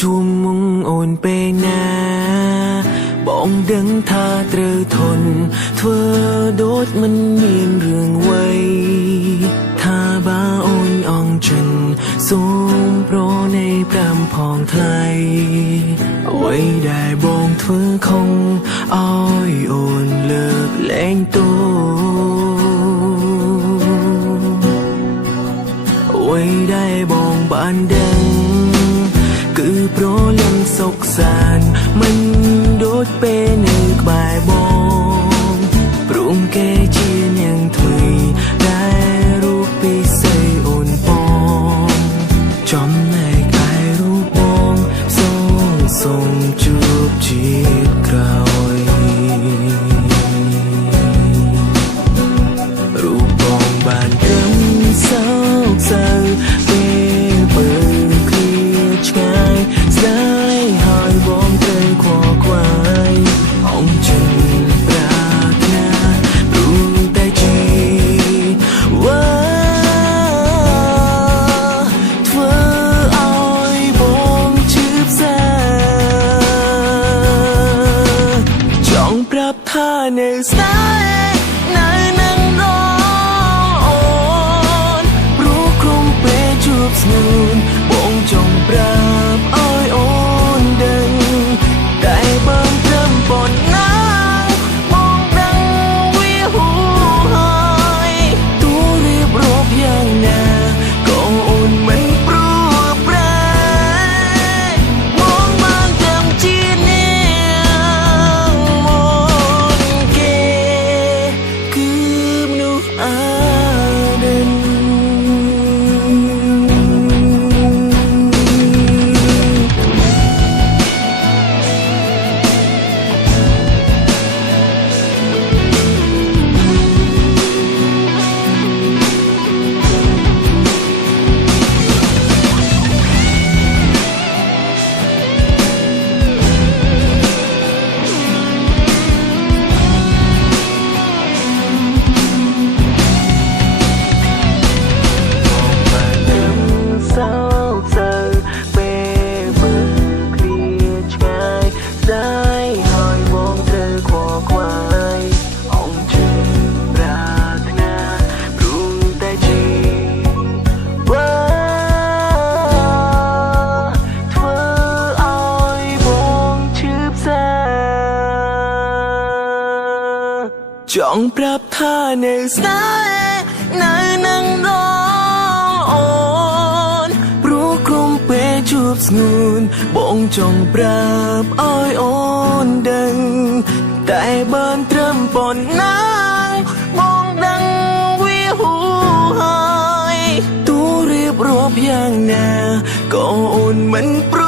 ជួមមុងអូនពេលណាបងដឹងថាត្រូវทนធ្វើដូចមិនមានរឿងអ្វីថាបើអូនអងចិនសូមប្រណី5ផងថ្លៃអ្វីដែលបងធ្វើខំឲ្យអូនលើកលែងទោអ្វីដែលបងបានដឹងគឺប្រលឹងសុខសាន្តមិនដូចពេលនៅក្បែរបងព្រមគេជានាងថ្មីដែលរូបពិសេសអូនបងចំណែកឯរូបបងសូមជួបជាតិក្រោយរូបបងបានត្រឹមសោកសៅពេលបើឃ្លាឆ្ងាយស្ដាយហើយបងត្រូវខកខ្វាយអងចិនប្រាថ្នាព្រោះតែជីវ៉ាធ្វើឲ្យបងឈឺផ្សាចង់ប្រាប់ថានៅស្នេហ៍នៅនឹងរអូនព្រោះក្រុមពេលជួបស្ងួនបងចង់ប្រាប់ឲ្យអូនដឹងតែបើត្រឹមប៉ុណ្ណាបងដឹងវាហួហើយទូរៀបរាប់យ៉ាងណាក៏អូនមិនព្រោះប្រែបងបានចាំជានាងមុនគេគឺមនុស្សអរិនចង់ប្រាប់ថានៅស្នេហ៍នៅនឹងរអូនព្រោះក្រុមពេលជួបស្ងួនបងចង់ប្រាប់ឲ្យអូនដឹងតែបើត្រឹមប៉ុណ្ណាបងដឹងវាហួហើយទូរៀបរាប់យ៉ាងណាក៏អូនមិនព្រោះ